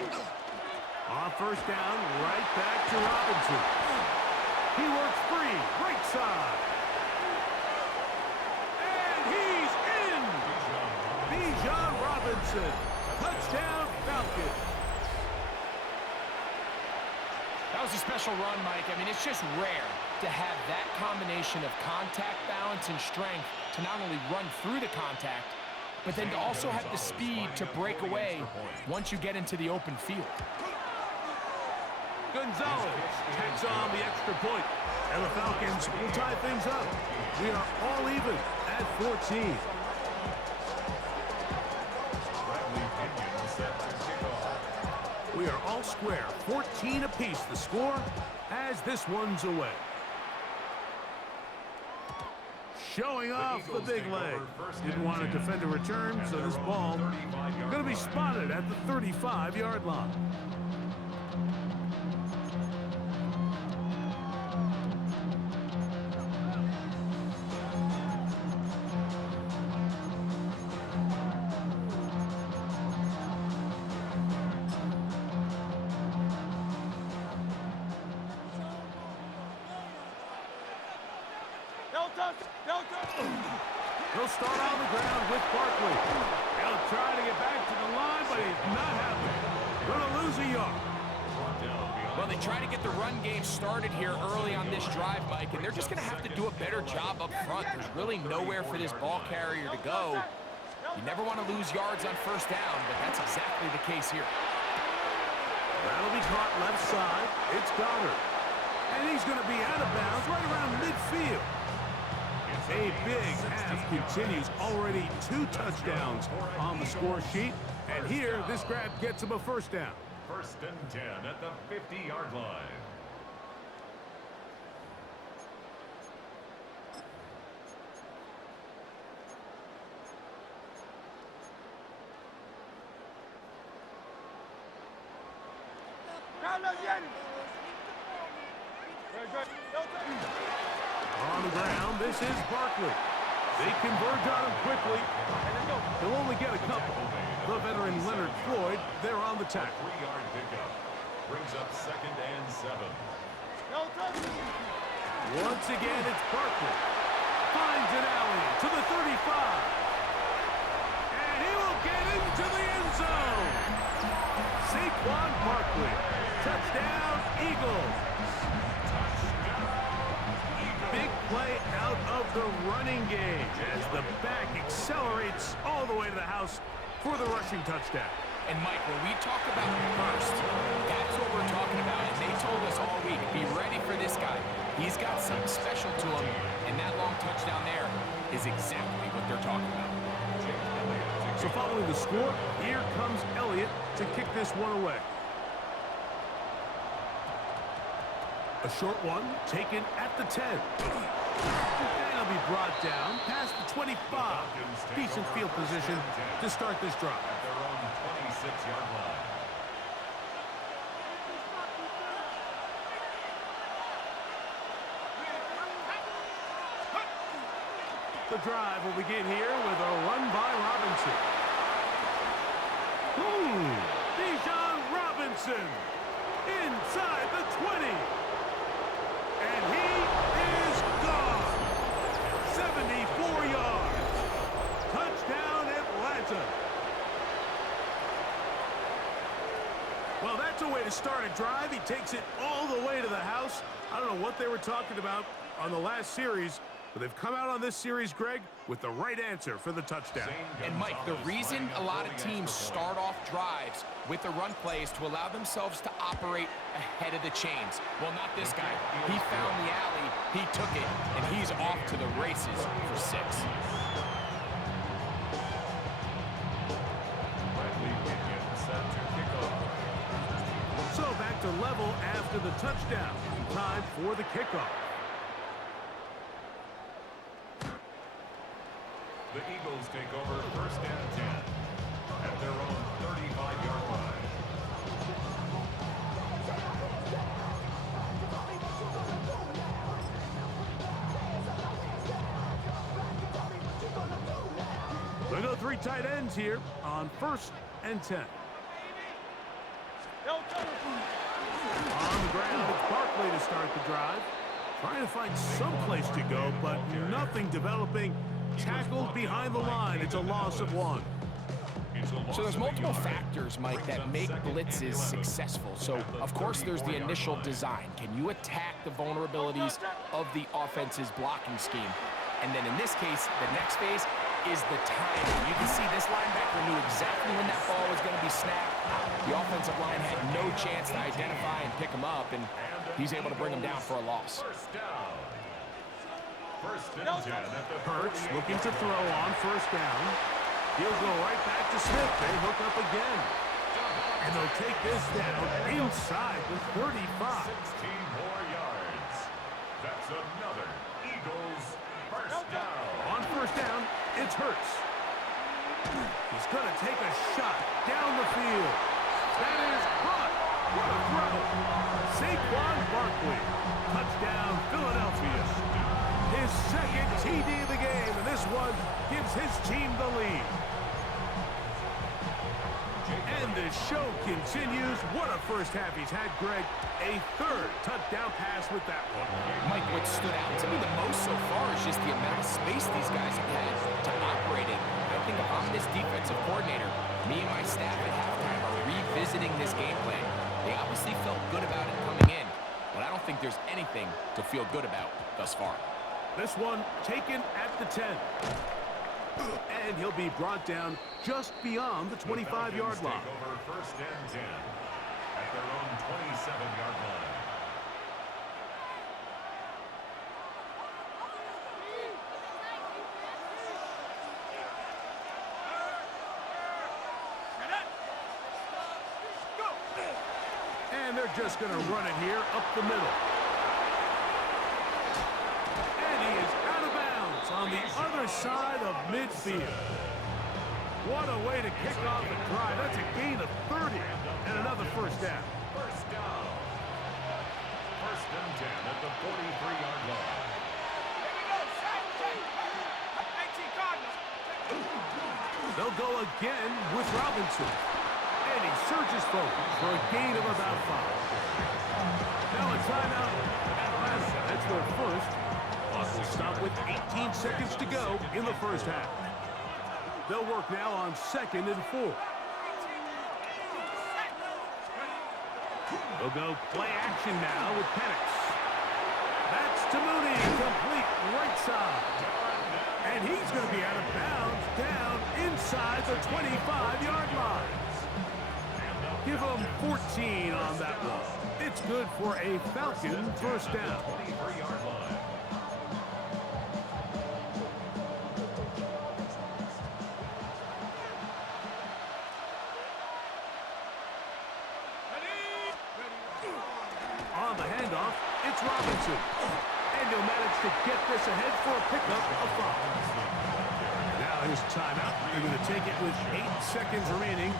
On first down, right back to Robinson. He works free, right side. And he's in! Bijan Robinson. Touchdown, Falcons. That was a special run, Mike. I mean, it's just rare to have that combination of contact balance and strength to not only run through the contact, but then to also have the speed to break away once you get into the open field. Gonzalez takes on the extra point, and the Falcons will tie things up. We are all even at 14. We are all square, 14 apiece the score as this one's away. Showing off the big leg. Didn't want to defend a return, so this ball going to be spotted at the 35-yard line. He'll start on the ground with Barkley. He'll try to get back to the line, but he's not having it. Going to lose a yard. Well, they try to get the run game started here early on this drive, Mike, and they're just going to have to do a better job up front. There's really nowhere for this ball carrier to go. You never want to lose yards on first down, but that's exactly the case here. That'll be caught left side. It's Goddard. And he's going to be out of bounds right around midfield. A big half continues. Already 2 touchdowns on the score sheet. And here, this grab gets him a first down. First and 10 at the 50-yard line. On the ground, this is Barkley. They converge on him quickly. They'll only get a couple. The veteran Leonard Floyd, they're on the tackle. 3-yard pickup. Brings up 2nd and 7. Once again, it's Barkley. Finds an alley to the 35. And he will get into the end zone. Saquon Barkley. Touchdown, Eagles. Big play out of the running game as the back accelerates all the way to the house for the rushing touchdown. And, Mike, when we talk about burst, that's what we're talking about. And they told us all week, be ready for this guy. He's got something special to him, and that long touchdown there is exactly what they're talking about. So following the score, here comes Elliott to kick this one away. A short one taken at the 10. And he'll be brought down past the 25. Decent field position to start this drive. At their own 26-yard line. The drive will begin here with a run by Robinson. Bijan Robinson inside the 20. And he is gone. 74 yards. Touchdown, Atlanta. Well, that's a way to start a drive. He takes it all the way to the house. I don't know what they were talking about on the last series, but they've come out on this series, Greg, with the right answer for the touchdown. And, Mike, the reason a lot of teams start off drives with the run play is to allow themselves to operate ahead of the chains. Well, not this guy. He found the alley, he took it, and he's off to the races for 6. So back to level after the touchdown. Time for the kickoff. The Eagles take over 1st and 10 at their own 35-yard line. We go 3 tight ends here on 1st and 10. On the ground, it's Barkley to start the drive. Trying to find some place to go, but nothing developing. Tackled behind the line. It's a loss of 1. So there's multiple factors, Mike, that make blitzes successful. So, of course, there's the initial design. Can you attack the vulnerabilities of the offense's blocking scheme? And then in this case, the next phase is the timing. You can see this linebacker knew exactly when that ball was going to be snapped. The offensive line had no chance to identify and pick him up, and he's able to bring him down for a loss. Hurts looking to throw on first down. He'll go right back to Smith. They hook up again. And they'll take this down inside the 35. 16 more yards. That's another Eagles first down. On first down, it's Hurts. He's going to take a shot down the field. That is caught. What a throw. Saquon Barkley. Touchdown, Philadelphia. His second TD of the game, and this one gives his team the lead. And the show continues. What a first half he's had, Greg. A third touchdown pass with that one. Mike, what stood out to me the most so far is just the amount of space these guys have had to operate in. I think if I'm this defensive coordinator, me and my staff at halftime are revisiting this game plan. They obviously felt good about it coming in, but I don't think there's anything to feel good about thus far. This one taken at the 10. And he'll be brought down just beyond the 25-yard line. Take over first and 10 at their own 27-yard line. And they're just going to run it here up the middle. On the other side of midfield. What a way to kick off the drive. That's a gain of 30 and another first down. First down. First and 10 at the 43-yard line. They'll go again with Robinson. And he surges forward for a gain of about 5. Now a timeout. Atlanta. That's their first. Will stop with 18 seconds to go in the first half. They'll work now on 2nd and 4. They'll go play action now with Penix. That's to Mooney, complete right side. And he's going to be out of bounds down inside the 25-yard line. Give him 14 on that one. It's good for a Falcon first down. 23-yard line. On the handoff, it's Robinson. And he'll manage to get this ahead for a pickup of 5. Now here's a timeout. They're going to take it with 8 seconds remaining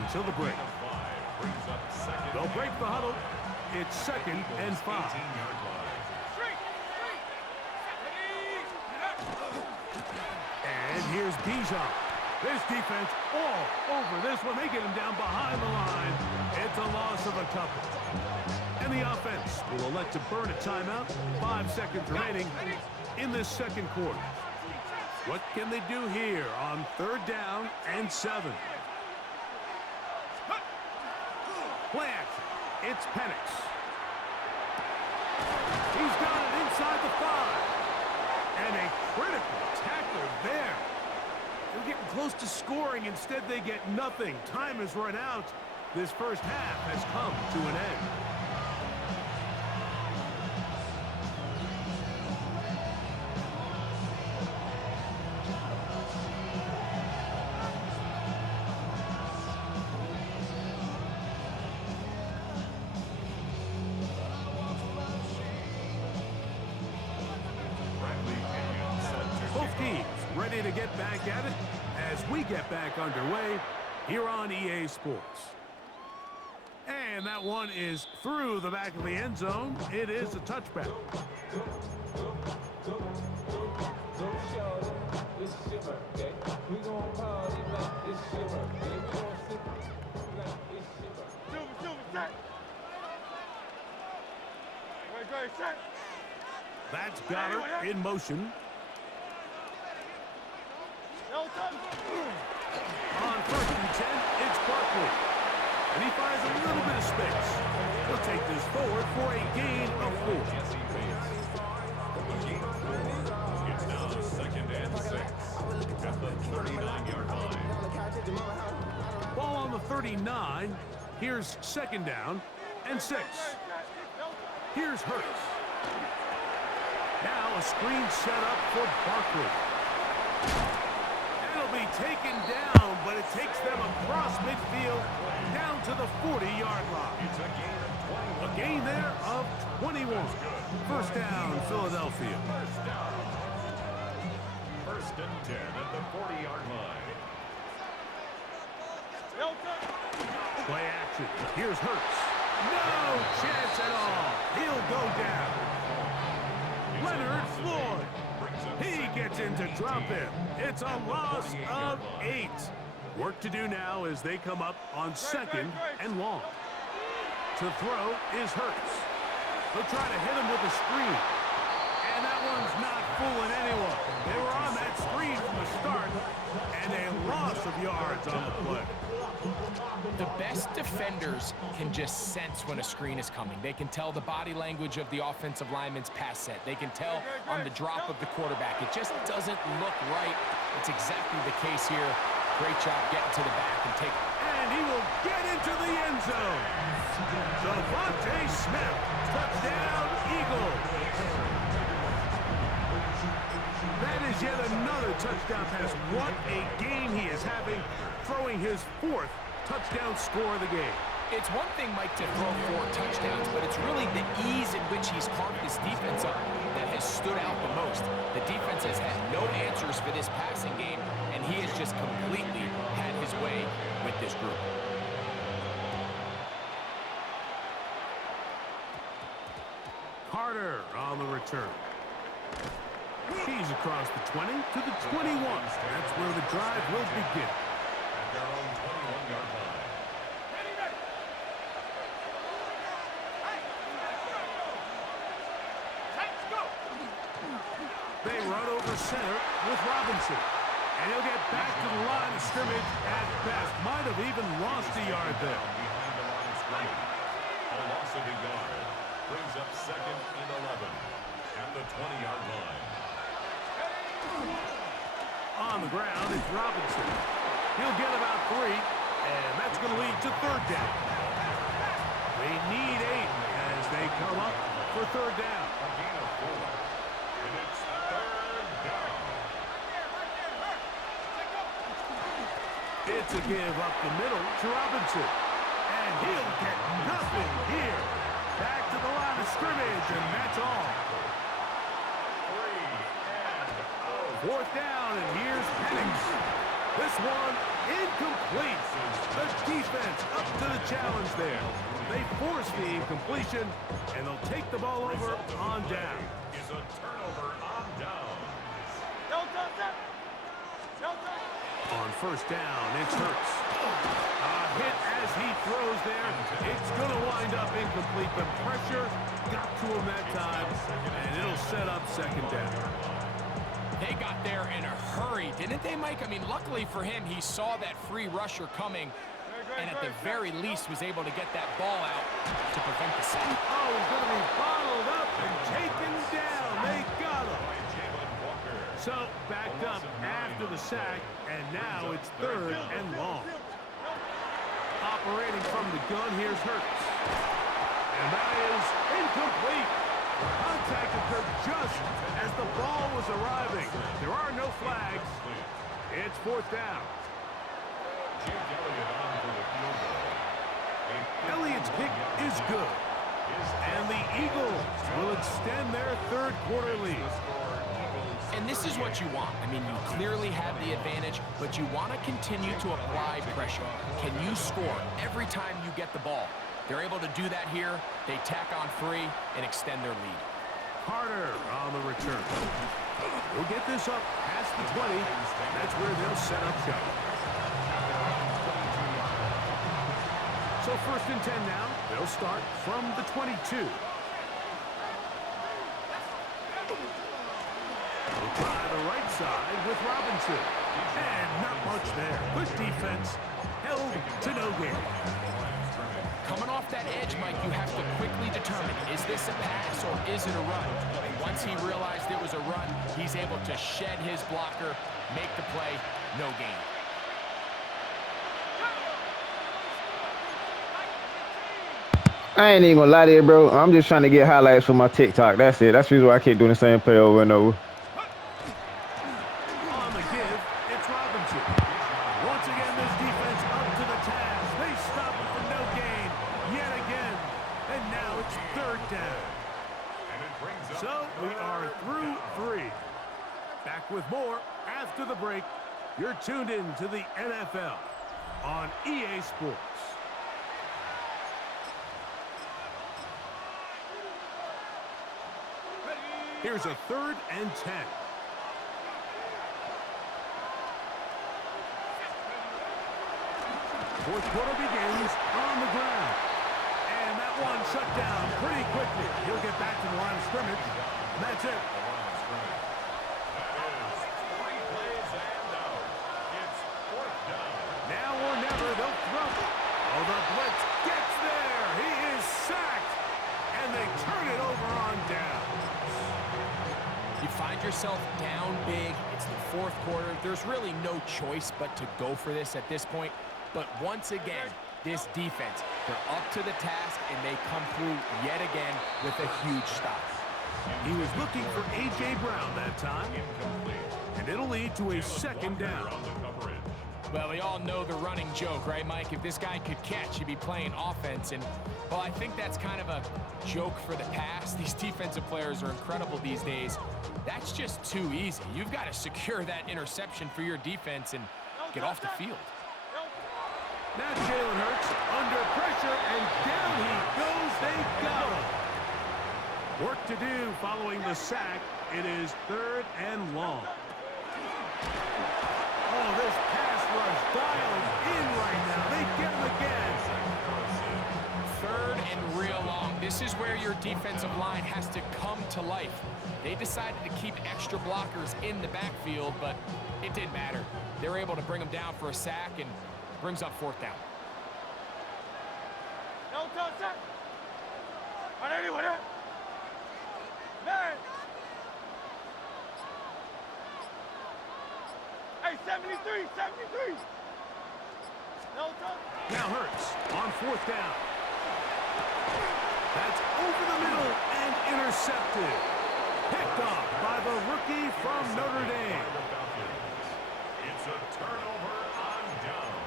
until the break. They'll break the huddle. It's 2nd and 5. And here's Bijan. This defense all over this one. They get him down behind the line. It's a loss of a couple. And the offense will elect to burn a timeout. 5 seconds remaining in this second quarter. What can they do here on 3rd down and 7? Play action. It's Penix. He's got it inside the 5. And a critical tackle there. They're getting close to scoring. Instead, they get nothing. Time has run out. This first half has come to an end. Both teams ready to get back at it as we get back underway here on EA Sports. And that one is through the back of the end zone. It is a touchback. That's Goddard in motion. On 1st and 10, it's Barkley. And he finds a little bit of space. He'll take this forward for a gain of 4. It's now 2nd and 6 at the 39-yard line. Ball on the 39. Here's 2nd down and 6. Here's Hurts. Now a screen set up for Barkley. It'll be taken down, but it takes them across midfield down to the 40-yard line. It's a gain of 21. A gain there of 21. 1st down, Philadelphia. 1st and 10 at the 40-yard line. Play action. Here's Hurts. No chance at all. He'll go down. Leonard Floyd. He gets in to drop him. It's a loss of 8. Work to do now as they come up on 2nd and long. To throw is Hurts. They'll try to hit him with a screen. And that one's not fooling anyone. They were on that screen from the start, and a loss of yards on the play. The best defenders can just sense when a screen is coming. They can tell the body language of the offensive lineman's pass set. They can tell on the drop of the quarterback. It just doesn't look right. It's exactly the case here. Great job getting to the back and taking. And he will get into the end zone. Devontae Smith, touchdown, Eagles. That is yet another touchdown pass. What a game he is having, throwing his 4th touchdown score of the game. It's one thing, Mike, to throw 4 touchdowns, but it's really the ease in which he's carved this defense up that has stood out the most. The defense has had no answers for this passing game, and he has just completely had his way with this group. Carter on the return. He's across the 20 to the 21. That's where the drive will begin. At their own 21-yard line. They run over center with Robinson. And he'll get back to the line of scrimmage at best. Might have even lost a yard there. Behind the line of scrimmage. A loss of a yard. Brings up 2nd and 11 at the 20-yard line. On the ground, it's Robinson. He'll get about 3, and that's going to lead to 3rd down. They need 8 as they come up for 3rd down. A gain of 4. And it's 3rd down. It's a give up the middle to Robinson. And he'll get nothing here. Back to the line of scrimmage, and that's all. 4th down, and here's Penix. This one incomplete. The defense up to the challenge there. They force the incompletion, and they'll take the ball over on down. Is a turnover on down. On 1st down, it's Hurts. A hit as he throws there. It's going to wind up incomplete. The pressure got to him that time, and it'll set up 2nd down. They got there in a hurry, didn't they, Mike? I mean, luckily for him, he saw that free rusher coming, and at the very least was able to get that ball out to prevent the sack. Oh, he's going to be bottled up and taken down. They got him. So, backed up after the sack, and now it's 3rd and long. Operating from the gun, here's Hurts. And that is incomplete. Contact occurred just as the ball was arriving. There are no flags. It's 4th down. Elliott's kick is good. And the Eagles will extend their 3rd quarter lead. And this is what you want. I mean, you clearly have the advantage, but you want to continue to apply pressure. Can you score every time you get the ball? They're able to do that here. They tack on 3 and extend their lead. Carter on the return. We'll get this up past the 20. That's where they'll set up shop. So 1st and 10 now. They'll start from the 22. try the right side with Robinson. And not much there. Good defense. Held to no gain. Coming off that edge, Mike, you have to quickly determine, is this a pass or is it a run? And once he realized it was a run, he's able to shed his blocker, make the play, no gain. I ain't even gonna lie to you, bro. I'm just trying to get highlights for my TikTok. That's it. That's the reason why I keep doing the same play over and over. On the give, it's Robinson. Once again, this defense up to the task. They stop it for no gain yet again. And now it's third down. So we are through 3. Back with more after the break. You're tuned in to the NFL on EA Sports. Here's a 3rd and 10. Fourth quarter begins on the ground. And that one shut down pretty quickly. He'll get back to the line of scrimmage. And that's it. Now or never, they'll throw it. Oh, the blitz gets there. He is sacked. And they turn it over on down. You find yourself down big. It's the 4th quarter. There's really no choice but to go for this at this point. But once again, this defense, they're up to the task, and they come through yet again with a huge stop. He was looking for A.J. Brown that time. And it'll lead to a 2nd down. Well, we all know the running joke, right, Mike? If this guy could catch, he'd be playing offense. And, well, I think that's kind of a joke for the past. These defensive players are incredible these days. That's just too easy. You've got to secure that interception for your defense and get off the field. Now Jalen Hurts under pressure, and down he goes. They got him. Work to do following the sack. It is 3rd and long. Oh, this pass rush dialed in right now. They get him again. 3rd and real long. This is where your defensive line has to come to life. They decided to keep extra blockers in the backfield, but it didn't matter. They were able to bring them down for a sack and brings up 4th down. No touch. Whatever. Man. Hey, 73. No touch. Now Hurts on 4th down. That's over the middle and intercepted. Picked off by the rookie from Notre Dame. It's a turnover on downs.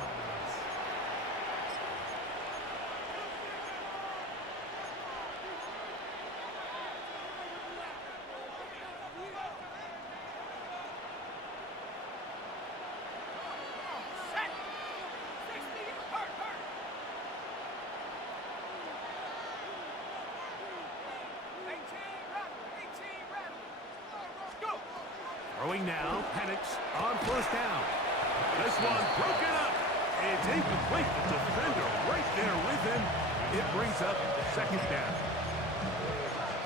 Throwing now, Penix on 1st down. This one broken up. It's incomplete. The defender right there with him. It brings up 2nd down.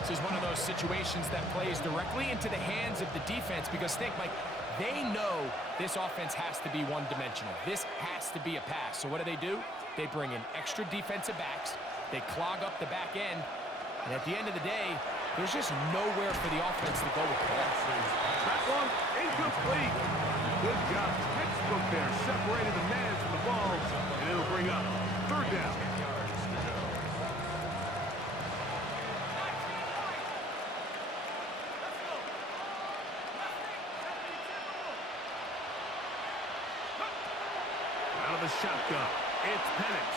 This is one of those situations that plays directly into the hands of the defense because think, Mike, they know this offense has to be one-dimensional. This has to be a pass. So what do? They bring in extra defensive backs. They clog up the back end. And at the end of the day, there's just nowhere for the offense to go with the ball. That one incomplete. Good job. Textbook there. Separated the man from the ball. And it'll bring up 3rd down. Out of the shotgun. It's Penix.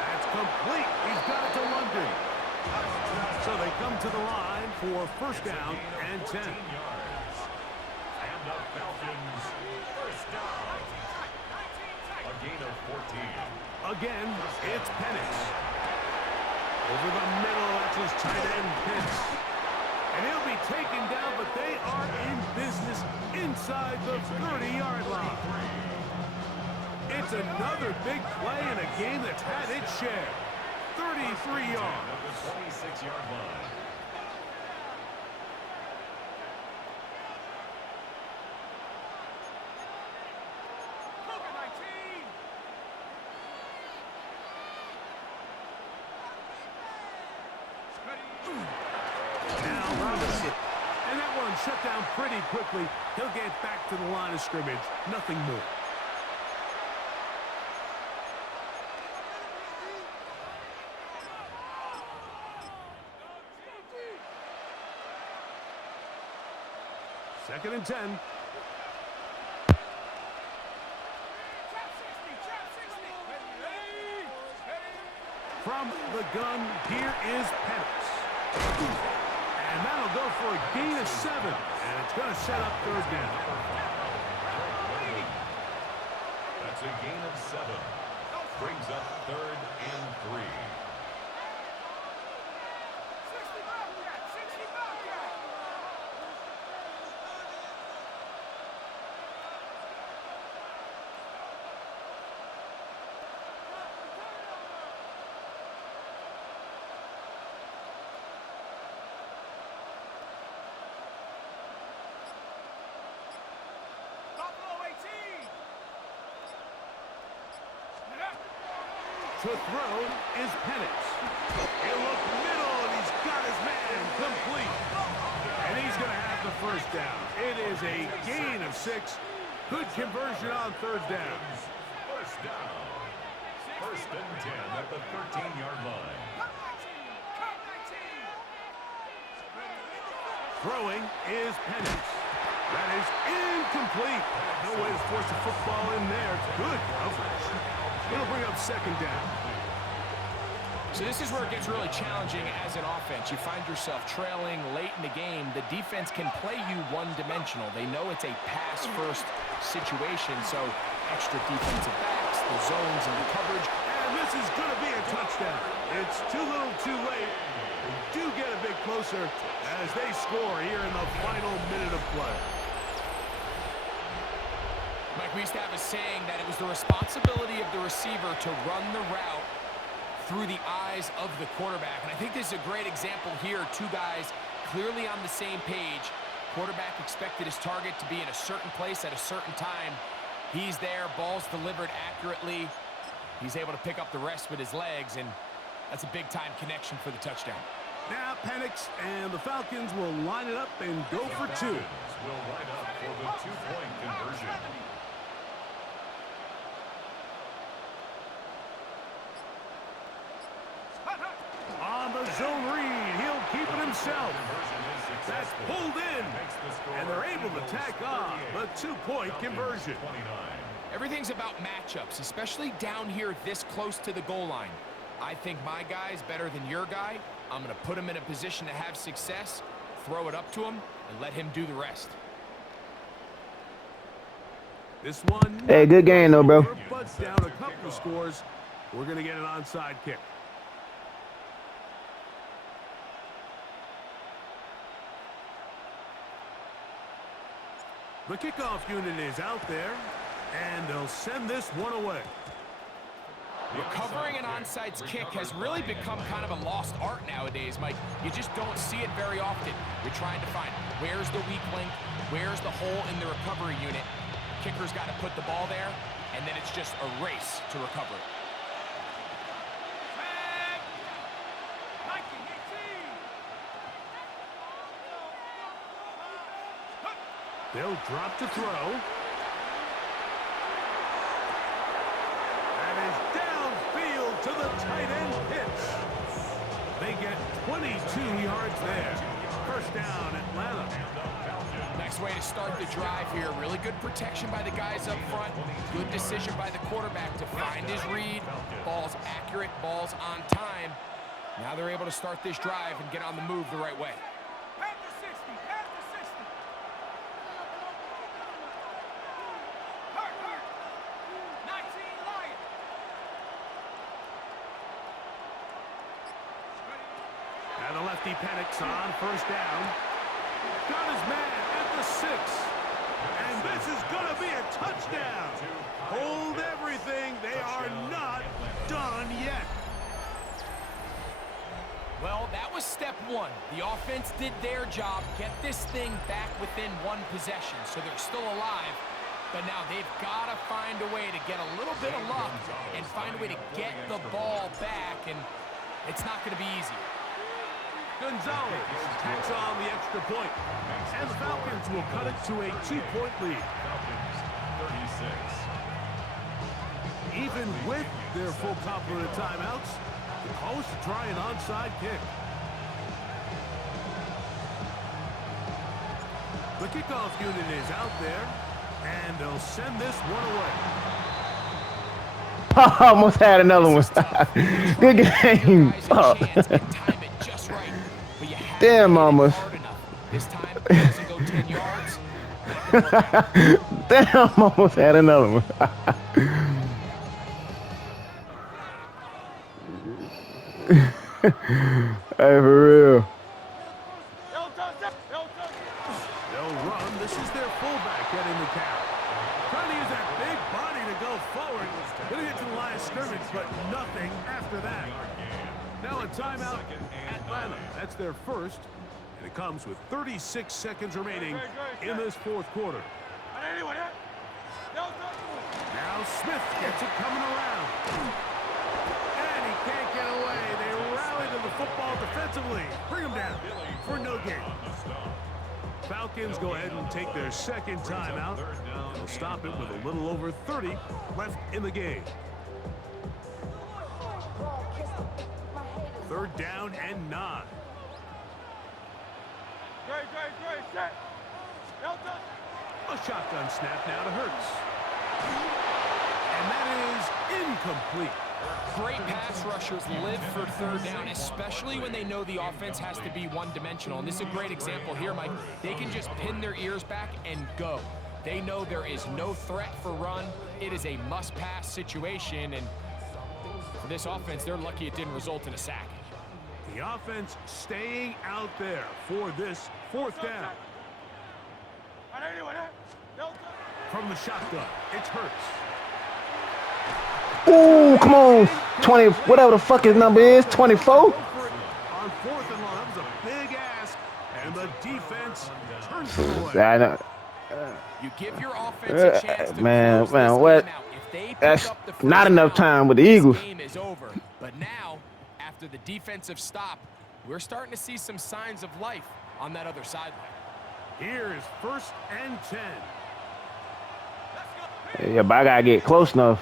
That's complete. He's got it to London. So they come to the line for 1st down and 10. And the Falcons, 1st down. A gain of 14. Again, it's Penix. Over the middle, that's his tight end, Pitts. And he'll be taken down, but they are in business inside the 30-yard line. It's another big play in a game that's had its share. 33 yards. Of the 26-yard line. shut down pretty quickly. He'll get back to the line of scrimmage. Nothing more. Second and 10. From the gun, here is Penix. And that'll go for a gain of 7. And it's going to set up third down. That's a gain of 7. Brings up 3rd and 3. To throw is Penix. He'll look middle, and he's got his man complete. And he's going to have the first down. It is a gain of 6. Good conversion on third down. First down. 1st and 10 at the 13-yard line. Throwing is Penix. That is incomplete. No way to force the football in there. Good coverage. It'll bring up second down. So this is where it gets really challenging as an offense. You find yourself trailing late in the game. The defense can play you one-dimensional. They know it's a pass-first situation, so extra defensive backs, the zones, and the coverage. And this is going to be a touchdown. It's too little too late. They do get a bit closer as they score here in the final minute of play. Mike, we used to have a saying that it was the responsibility of the receiver to run the route through the eyes of the quarterback. And I think this is a great example here. Two guys clearly on the same page. Quarterback expected his target to be in a certain place at a certain time. He's there, ball's delivered accurately. He's able to pick up the rest with his legs, and that's a big-time connection for the touchdown. Now Penix and the Falcons will line it up and go for 2. Will line up for the 2-point conversion. On the zone read, he'll keep it himself. That's pulled in, and they're able to tack on the 2-point conversion. Everything's about matchups, especially down here this close to the goal line. I think my guy's better than your guy. I'm going to put him in a position to have success, throw it up to him, and let him do the rest. This one. Hey, good game though, bro. But down a couple of scores, we're going to get an onside kick. The kickoff unit is out there, and they'll send this one away. Recovering an onside kick has really become kind of a lost art nowadays, Mike. You just don't see it very often. You're trying to find where's the weak link, where's the hole in the recovery unit. The kicker's got to put the ball there, and then it's just a race to recover it. They'll drop to throw. That is downfield to the tight end pitch. They get 22 yards there. First down, Atlanta. Nice way to start the drive here. Really good protection by the guys up front. Good decision by the quarterback to find his read. Ball's accurate, ball's on time. Now they're able to start this drive and get on the move the right way. And the lefty Penix on first down. Got his man at the 6. And this is going to be a touchdown. Hold everything. They are not done yet. Well, that was step 1. The offense did their job, get this thing back within 1 possession, so they're still alive. But now they've got to find a way to get a little bit of luck and find a way to get the ball back, and it's not going to be easy. Gonzalez tacks on the extra point. And the Falcons will cut it to a 2-point lead. Falcons 36. Even with their full complement of timeouts, the call is to try an onside kick. The kickoff unit is out there, and they'll send this one away. Almost had another one. Good game. Oh. Damn, almost. This time it doesn't go 10 yards. Damn, almost had another one. Hey, for real. They'll run. This is their fullback getting the count. Trying to use that big body to go forward. Gonna get to the line of scrimmage, but nothing after that. Now a timeout, Atlanta. That's their first, and it comes with 36 seconds remaining in this fourth quarter. Now Smith gets it coming around. And he can't get away. They rally to the football defensively. Bring him down for no gain. Falcons go ahead and take their second timeout. They'll stop it with a little over 30 left in the game. Third down and 9. Set. A shotgun snap now to Hurts. And that is incomplete. Great pass rushers live for third down, especially when they know the offense has to be one-dimensional. And this is a great example here, Mike. They can just pin their ears back and go. They know there is no threat for run. It is a must-pass situation, and for this offense, they're lucky it didn't result in a sack. The offense staying out there for this fourth down. From the shotgun, it's Hurts. Ooh, come on. 20, whatever the fuck his number is, 24. On fourth and long, that was a big ask, and the defense turns it away. I know. You give your offense a chance to Man, close this what? game out. If they pick That's up the first not enough down, time with the this Eagles. game is over. But now, after the defensive stop, we're starting to see some signs of life on that other sideline. Here is 1st and 10. Yeah, but I gotta get close enough.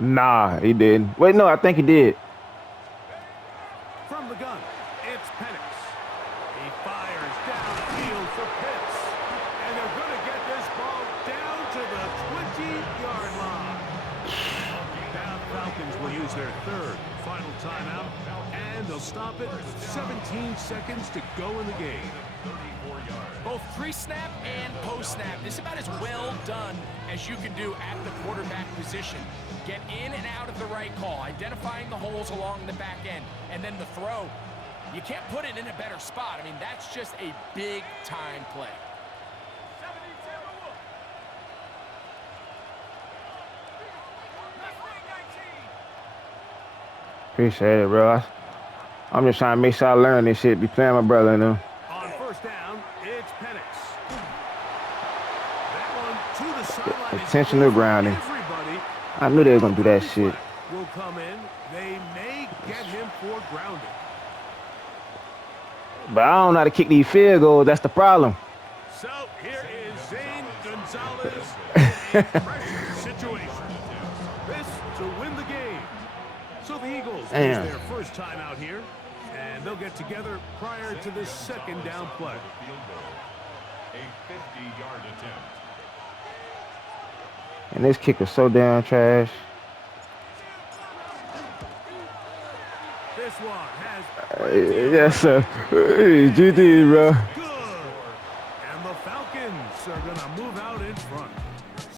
Nah, he didn't. Wait, no, I think he did. From the gun, it's Penix. He fires downfield for Pitts. And they're going to get this ball down to the 20-yard line. Now Falcons will use their third final timeout, and they'll stop it with 17 seconds to go in the game. Both pre-snap and post-snap, this is about as well done as you can do at the quarterback position. Get in and out of the right call, identifying the holes along the back end, and then the throw. You can't put it in a better spot. I mean, that's just a big-time play. Appreciate it, bro. I'm just trying to make sure I learn this shit. Be playing my brother and them. On first down, it's Penix. That one to the sideline. Intentional grounding. I knew they were gonna do that shit. Will come in. They may get him for grounding. But I don't know how to kick these field goals. That's the problem. So here is Zane Gonzalez in a pressure situation. This to win the game. So the Eagles use their first time out here, and they'll get together prior to this second down play. A 50-yard attempt. And this kicker's so damn trash. This one has Yes, sir. Hey, GD, bro.